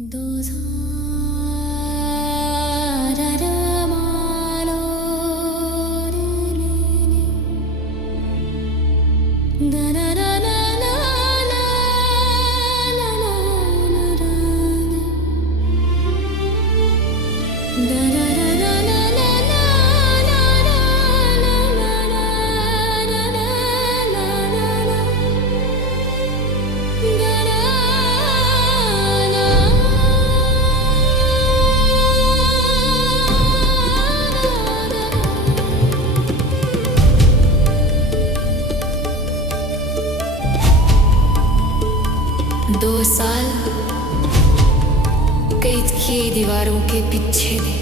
दो सा रा रा मा लो रे ले ले दा ना ना ना ना ना ना ना ना रा दा रा रा रा ना ना ना ना ना ना ना ना ना दा रा दो साल कैद किए दीवारों के पीछे थे,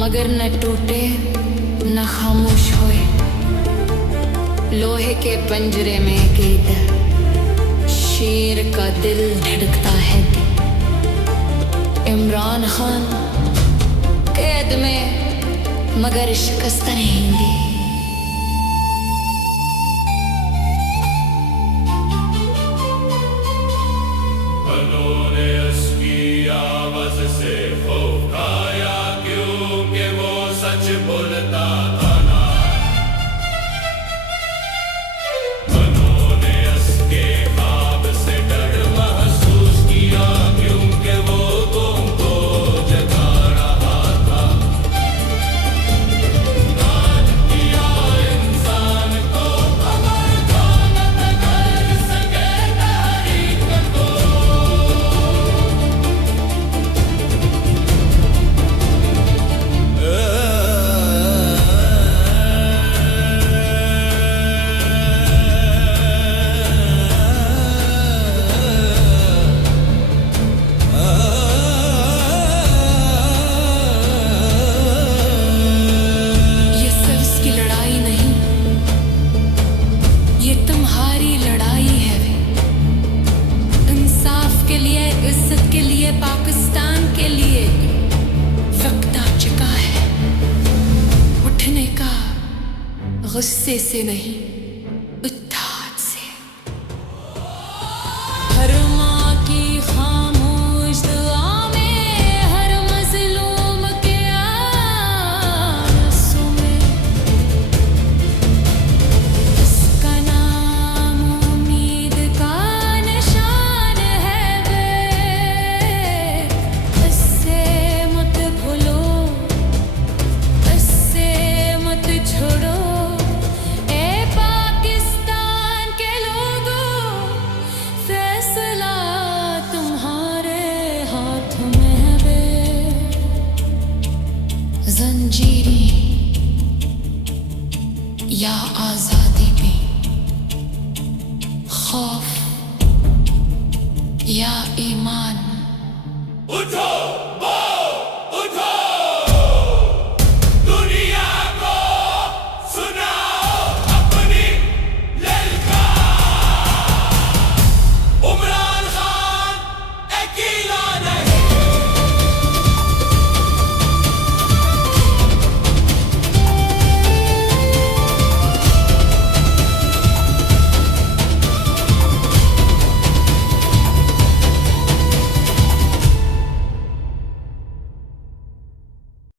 मगर न टूटे न खामोश होए। लोहे के पंजरे में कैद शेर का दिल धड़कता है। इमरान खान कैद में मगर शिकस्त नहीं दी। से खौफ खाया क्योंकि वो सच बोलता था ना। उन्होंने उसके ख्वाब से डर महसूस किया क्योंकि वो गुम को जगा रहा था। राज किया इंसान को खबर न कर सके तहरीक को। इज्जत के लिए, पाकिस्तान के लिए वक्त आ चुका है उठने का, गुस्से से नहीं इत्तेहाद से। हर माँ की खामोश दुआ में, हर मजलूम के आंसू में, इसका नाम उम्मीद का निशान है वे। इससे मत भूलो, इससे मत छोड़ो। ए पाकिस्तान के लोगों, फैसला तुम्हारे हाथ में है वे। जंजीरें या आजादी पे, खौफ या ईमान। उठो।